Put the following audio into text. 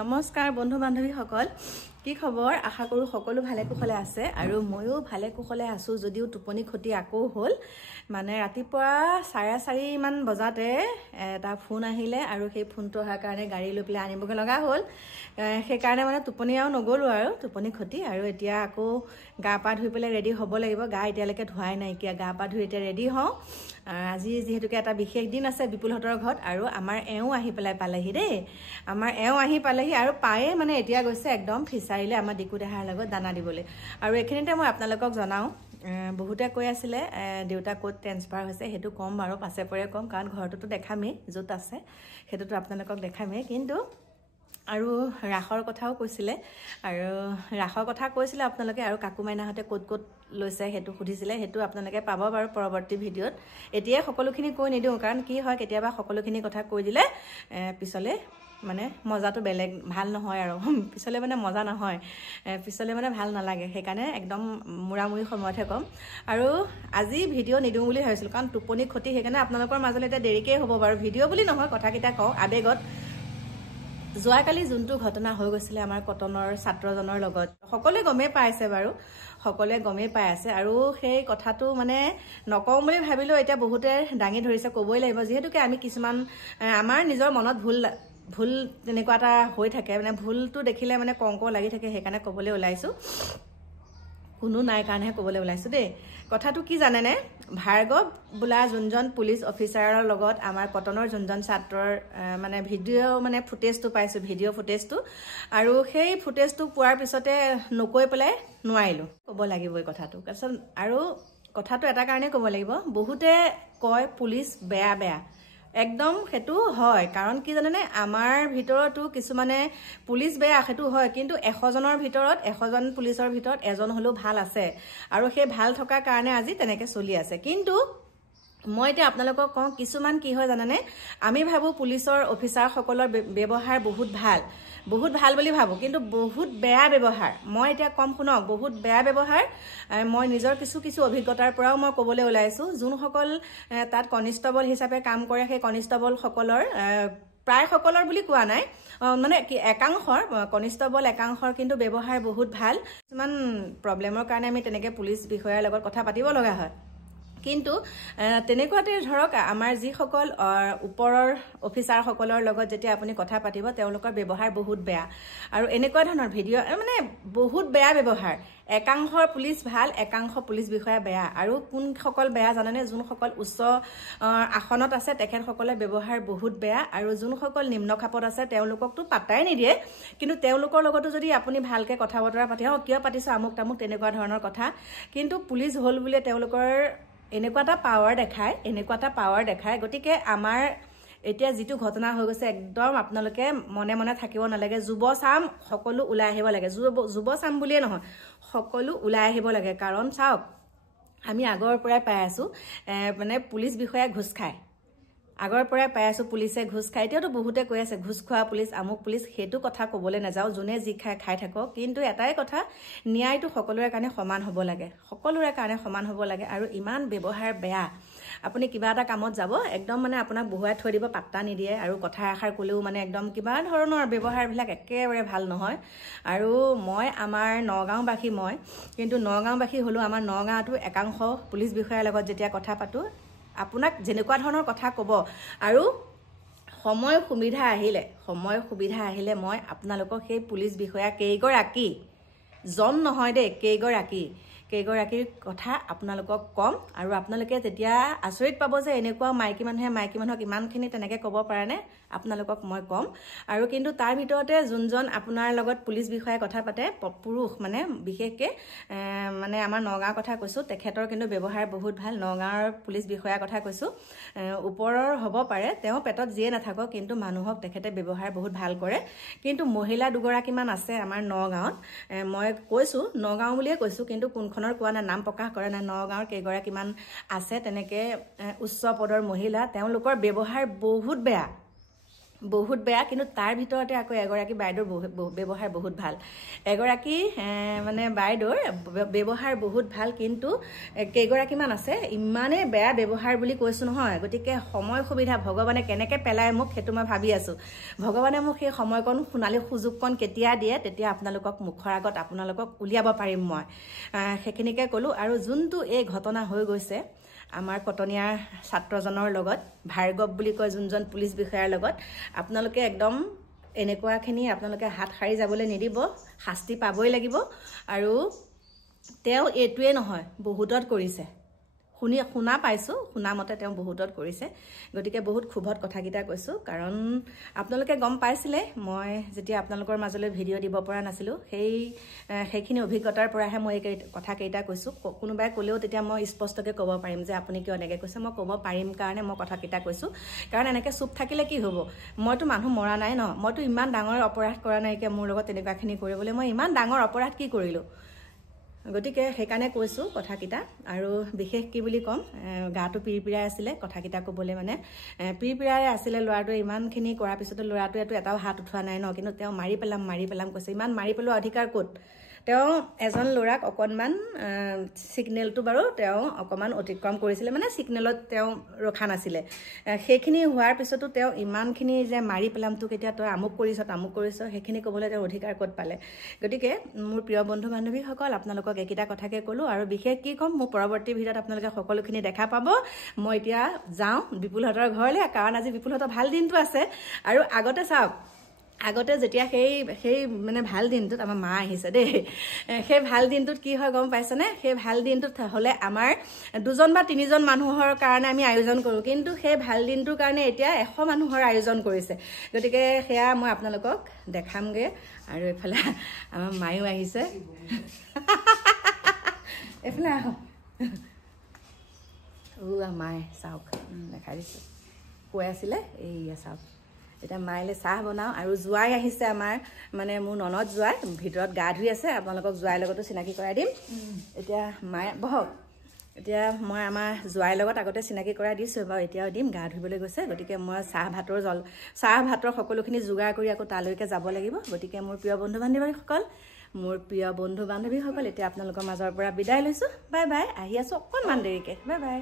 নমস্কাৰ বন্ধু বান্ধৱীসকল, কি খবৰ? আশা কৰোঁ সকলো ভালে কুশলে আছে আৰু ময়ো ভালে কুশলে আছোঁ। যদিও টোপনি খতি আকৌ হ'ল, মানে ৰাতিপুৱা 4:30 মান বজাতে এটা ফোন আহিলে আৰু সেই ফোনটো অহাৰ কাৰণে গাড়ী লৈ পেলাই আনিবগৈ লগা হ'ল। সেইকাৰণে মানে টোপনি আৰু নগ'লোঁ আৰু টোপনি খতি। আৰু এতিয়া আকৌ গা পা ধুই পেলাই ৰেডি হ'ব লাগিব। গা এতিয়ালৈকে ধোৱাই নাইকিয়া, গা পা ধুই এতিয়া ৰেডি হওঁ। আজি যিহেতুকে এটা বিশেষ দিন আছে বিপুলহঁতৰ ঘৰত, আৰু আমাৰ এওঁ আহি পেলাই পালেহি দেই। আমাৰ এওঁ আহি পালেহি আৰু পায়ে মানে এতিয়া গৈছে একদম ফিচাৰীলৈ আমাৰ ডিকু দেহাৰ লগত দানা দিবলৈ। আৰু এইখিনিতে মই আপোনালোকক জনাওঁ, বহুতে কৈ আছিলে দেউতা ক'ত ট্ৰেন্সফাৰ হৈছে, সেইটো ক'ম বাৰু, পাছে পৰে ক'ম, কাৰণ ঘৰটোতো দেখামেই, য'ত আছে সেইটোতো আপোনালোকক দেখামেই। কিন্তু আৰু ৰাসৰ কথাও কৈছিলে, আৰু ৰাসৰ কথা কৈছিলে আপোনালোকে, আৰু কাকু মাইনাহঁতে ক'ত ক'ত লৈছে সেইটো সুধিছিলে। সেইটো আপোনালোকে পাব বাৰু পৰৱৰ্তী ভিডিঅ'ত। এতিয়াই সকলোখিনি কৈ নিদিওঁ, কাৰণ কি হয় কেতিয়াবা সকলোখিনি কথা কৈ দিলে পিছলৈ মানে মজাটো বেলেগ ভাল নহয়, আৰু পিছলৈ মানে মজা নহয়, পিছলৈ মানে ভাল নালাগে। সেইকাৰণে একদম মূৰামূৰি সময়তহে ক'ম। আৰু আজি ভিডিঅ' নিদিওঁ বুলি ভাবিছিলোঁ, কাৰণ টোপনি খতি, সেইকাৰণে আপোনালোকৰ মাজলৈ এতিয়া দেৰিকেই হ'ব বাৰু। ভিডিঅ' বুলি নহয়, কথাকেইটা কওঁ আবেগত। যোৱাকালি যোনটো ঘটনা হৈ গৈছিলে আমাৰ কটনৰ ছাত্ৰজনৰ লগত, সকলোৱে গমেই পাইছে বাৰু, সকলোৱে গমেই পাই আছে। আৰু সেই কথাটো মানে নকওঁ বুলি ভাবিলেও এতিয়া বহুতে দাঙি ধৰিছে, ক'বই লাগিব। যিহেতুকে আমি কিছুমান আমাৰ নিজৰ মনত ভুল তেনেকুৱা এটা হৈ থাকে, মানে ভুলটো দেখিলে মানে কওঁ লাগি থাকে। সেইকাৰণে ক'বলৈ ওলাইছোঁ, কোনো নাই কাৰণেহে ক'বলৈ ওলাইছোঁ দেই। কথাটো কি জানেনে? ভাৰ্গৱ বোলা যোনজন পুলিচ অফিচাৰৰ লগত আমাৰ কটনৰ যোনজন ছাত্ৰৰ মানে ভিডিঅ' মানে ফুটেজটো পাইছোঁ, ভিডিঅ' ফুটেজটো। আৰু সেই ফুটেজটো পোৱাৰ পিছতে নকৈ পেলাই নোৱাৰিলোঁ, ক'ব লাগিবই কথাটো। তাৰপিছত আৰু কথাটো এটা কাৰণেই ক'ব লাগিব, বহুতে কয় পুলিচ বেয়া বেয়া, একদম সেইটো হয়। কাৰণ কি জানেনে, আমাৰ ভিতৰতো কিছুমানে পুলিচ বেয়া, সেইটো হয়, কিন্তু 100জনৰ ভিতৰত 100জন পুলিচৰ ভিতৰত এজন হ'লেও ভাল আছে, আৰু সেই ভাল থকাৰ কাৰণে আজি তেনেকৈ চলি আছে। কিন্তু মই এতিয়া আপোনালোকক কওঁ, কিছুমান কি হয় জানেনে, আমি ভাবোঁ পুলিচৰ অফিচাৰসকলৰ ব্যৱহাৰ বহুত ভাল বুলি ভাবোঁ, কিন্তু বহুত বেয়া ব্যৱহাৰ। মই এতিয়া কম শুনক, বহুত বেয়া ব্যৱহাৰ। মই নিজৰ কিছু অভিজ্ঞতাৰ পৰাও মই ক'বলৈ ওলাইছোঁ। যোনসকল তাত কনিষ্টবল হিচাপে কাম কৰে, সেই কনিষ্টবলসকলৰ প্ৰায় সকলৰ বুলি কোৱা নাই, মানে কি একাংশৰ কনিষ্টবল একাংশৰ কিন্তু ব্যৱহাৰ বহুত ভাল। কিছুমান প্ৰব্লেমৰ কাৰণে আমি তেনেকৈ পুলিচ বিষয়াৰ লগত কথা পাতিব লগা হয়। কিন্তু তেনেকুৱাতে ধৰক আমাৰ যিসকল ওপৰৰ অফিচাৰসকলৰ লগত যেতিয়া আপুনি কথা পাতিব, তেওঁলোকৰ ব্যৱহাৰ বহুত বেয়া। আৰু এনেকুৱা ধৰণৰ ভিডিঅ' মানে বহুত বেয়া ব্যৱহাৰ। একাংশৰ পুলিচ ভাল, একাংশ পুলিচ বিষয়া বেয়া। আৰু কোনসকল বেয়া জানেনে? যোনসকল উচ্চ আসনত আছে তেখেতসকলৰ ব্যৱহাৰ বহুত বেয়া, আৰু যোনসকল নিম্ন খাপত আছে তেওঁলোককতো পাত্তাই নিদিয়ে। কিন্তু তেওঁলোকৰ লগতো যদি আপুনি ভালকৈ কথা বতৰা পাতি, কিয় পাতিছোঁ আমুক তামুক, তেনেকুৱা ধৰণৰ কথা। কিন্তু পুলিচ হ'ল বুলিয়ে তেওঁলোকৰ এনেকুৱা এটা পাৱাৰ দেখায়। গতিকে আমাৰ এতিয়া যিটো ঘটনা হৈ গৈছে, একদম আপোনালোকে মনে মনে থাকিব নালাগে। যুৱচাম সকলো ওলাই আহিব লাগে। যুৱচাম বুলিয়ে নহয়, সকলো ওলাই আহিব লাগে। কাৰণ চাওক, আমি আগৰ পৰাই পাই আছোঁ মানে পুলিচ বিষয়াই ঘোচ খায়, আগৰ পৰাই পাই আছোঁ পুলিচে ঘোচ খায়। এতিয়াতো বহুতে কৈ আছে ঘোচ খোৱা পুলিচ, আমুক পুলিচ, সেইটো কথা ক'বলৈ নাযাওঁ, যোনে যি খাই থাকক। কিন্তু এটাই কথা, ন্যায়টো সকলোৰে কাৰণে সমান হ'ব লাগে, সকলোৰে কাৰণে সমান হ'ব লাগে। আৰু ইমান ব্যৱহাৰ বেয়া, আপুনি কিবা এটা কামত যাব, একদম মানে আপোনাক বহুৱাই থৈ দিব, পাত্তা নিদিয়ে, আৰু কথা এষাৰ ক'লেও মানে একদম কিবা ধৰণৰ ব্যৱহাৰবিলাক একেবাৰে ভাল নহয়। আৰু মই আমাৰ নগাঁওবাসী, কিন্তু নগাঁওবাসী হ'লেও আমাৰ নগাঁৱতো একাংশ পুলিচ বিষয়াৰ লগত যেতিয়া কথা পাতোঁ, আপোনাক যেনেকুৱা ধৰণৰ কথা ক'ব, আৰু সময় সুবিধা আহিলে মই আপোনালোকক সেই পুলিচ বিষয়া জন নহয় দেই, কেইগৰাকীৰ কথা আপোনালোকক ক'ম। আৰু আপোনালোকে তেতিয়া আচৰিত পাব যে এনেকুৱা মাইকী মানুহক ইমানখিনি তেনেকৈ ক'ব পাৰেনে, আপোনালোকক মই ক'ম। আৰু কিন্তু তাৰ ভিতৰতে যোনজন আপোনাৰ লগত পুলিচ বিষয়াই কথা পাতে, পুৰুষ মানে, বিশেষকৈ মানে আমাৰ নগাঁৱৰ কথা কৈছোঁ, তেখেতৰ কিন্তু ব্যৱহাৰ বহুত ভাল। নগাঁৱৰ পুলিচ বিষয়াৰ কথা কৈছোঁ, ওপৰৰ হ'ব পাৰে, তেওঁ পেটত যিয়ে নাথাকক, কিন্তু মানুহক তেখেতে ব্যৱহাৰ বহুত ভাল কৰে। কিন্তু মহিলা দুগৰাকীমান আছে আমাৰ নগাঁৱত, মই কৈছোঁ নগাঁও বুলিয়ে কৈছোঁ, কিন্তু কোনখনৰ কোৱা নাই, নাম প্ৰকাশ কৰা নাই। নগাঁৱৰ কেইগৰাকীমান আছে তেনেকৈ উচ্চ পদৰ মহিলা, তেওঁলোকৰ ব্যৱহাৰ বহুত বেয়া, বহুত বেয়া, কিন্তু তাৰ ভিতৰতে আকৌ এগৰাকী বাইদেউৰ ব্যৱহাৰ বহুত ভাল। এগৰাকী মানে বাইদেউৰ ব্যৱহাৰ বহুত ভাল, কিন্তু কেইগৰাকীমান আছে ইমানেই বেয়া ব্যৱহাৰ বুলি কৈছোঁ নহয়। গতিকে সময় সুবিধা ভগৱানে কেনেকৈ পেলায় মোক সেইটো মই ভাবি আছোঁ। ভগৱানে মোক সেই সময়কণ সোণালী সুযোগকণ কেতিয়া দিয়ে, তেতিয়া আপোনালোকক মুখৰ আগত আপোনালোকক উলিয়াব পাৰিম মই। সেইখিনিকে ক'লোঁ। আৰু যোনটো এই ঘটনা হৈ গৈছে আমাৰ কটনীয়াৰ ছাত্ৰজনৰ লগত, ভাৰ্গৱ বুলি কয় যোনজন পুলিচ বিষয়াৰ লগত, আপোনালোকে একদম এনেকুৱাখিনি আপোনালোকে হাত সাৰি যাবলৈ নিদিব, শাস্তি পাবই লাগিব। আৰু তেওঁ এইটোৱে নহয়, বহুতত কৰিছে, শুনা পাইছোঁ, শুনা মতে তেওঁ বহুতত কৰিছে। গতিকে বহুত ক্ষোভত কথাকেইটা কৈছোঁ, কাৰণ আপোনালোকে গম পাইছিলে মই যেতিয়া আপোনালোকৰ মাজলৈ ভিডিঅ' দিব পৰা নাছিলোঁ, সেইখিনি অভিজ্ঞতাৰ পৰাহে মই এই কথাকেইটা কৈছোঁ। কোনোবাই ক'লেও তেতিয়া মই স্পষ্টকৈ ক'ব পাৰিম যে আপুনি কিয় এনেকৈ কৈছে, মই ক'ব পাৰিম কাৰণে মই কথাকেইটা কৈছোঁ। কাৰণ এনেকৈ চুপ থাকিলে কি হ'ব, মইতো মানুহ মৰা নাই ন, মইতো ইমান ডাঙৰ অপৰাধ কৰা নাইকিয়া মোৰ লগত তেনেকুৱাখিনি কৰিবলৈ, মই ইমান ডাঙৰ অপৰাধ কি কৰিলোঁ। গতিকে সেইকাৰণে কৈছোঁ কথাকেইটা। আৰু বিশেষ কি বুলি ক'ম, গাটো পিৰপিৰাই আছিলে কথাকেইটা ক'বলৈ, মানে পিৰপিৰাই আছিলে ল'ৰাটোৱে। ইমানখিনি কৰাৰ পিছতো ল'ৰাটোৱেতো এটাও হাত উঠোৱা নাই ন, কিন্তু তেওঁ মাৰি পেলাম কৈছে। ইমান মাৰি পেলোৱা অধিকাৰ ক'ত? তেওঁ এজন ল'ৰাক অকণমান ছিগনেলটো বাৰু তেওঁ অকণমান অতিক্ৰম কৰিছিলে, মানে ছিগনেলত তেওঁ ৰখা নাছিলে। সেইখিনি হোৱাৰ পিছতো তেওঁ ইমানখিনি যে মাৰি পেলাম তোক, এতিয়া তই আমুক কৰিছ সেইখিনি ক'বলৈ তেওঁ অধিকাৰ ক'ত পালে। গতিকে মোৰ প্ৰিয় বন্ধু বান্ধৱীসকল, আপোনালোকক এইকেইটা কথাকে ক'লোঁ। আৰু বিশেষ কি ক'ম, মোৰ পৰৱৰ্তী ভিডিঅ'ত আপোনালোকে সকলোখিনি দেখা পাব। মই এতিয়া যাওঁ বিপুলহঁতৰ ঘৰলৈ, কাৰণ আজি বিপুলহঁতৰ ভাল দিনটো আছে। আৰু আগতে চাওক, আগতে যেতিয়া সেই মানে ভাল দিনটোত আমাৰ মা আহিছে দেই, সেই ভাল দিনটোত কি হয় গম পাইছেনে? সেই ভাল দিনটোত হ'লে আমাৰ 2জন বা 3জন মানুহৰ কাৰণে আমি আয়োজন কৰোঁ, কিন্তু সেই ভাল দিনটোৰ কাৰণে এতিয়া 100 মানুহৰ আয়োজন কৰিছে। গতিকে সেয়া মই আপোনালোকক দেখামগৈ। আৰু এইফালে আমাৰ মায়ো আহিছে, এইফালে আহক। মায়ে চাওক, দেখাই দিছোঁ, কৈ আছিলে এইয়া চাওক। এতিয়া মাইলে চাহ বনাওঁ। আৰু জোৱাই আহিছে আমাৰ, মানে মোৰ ননদ জোৱাই ভিতৰত গা ধুই আছে। আপোনালোকক জোৱাইৰ লগতো চিনাকি কৰাই দিম। এতিয়া মায়ে বহক। এতিয়া মই আমাৰ জোৱাইৰ লগত আগতে চিনাকি কৰাই দিছোঁ বাৰু, এতিয়াও দিম। গা ধুবলৈ গৈছে, গতিকে মই চাহ ভাতৰ সকলোখিনি যোগাৰ কৰি আকৌ তালৈকে যাব লাগিব। গতিকে মোৰ প্ৰিয় বন্ধু বান্ধৱীসকল, এতিয়া আপোনালোকৰ মাজৰ পৰা বিদায় লৈছোঁ। Bye bye. আহি আছোঁ অকণমান দেৰিকৈ। Bye bye.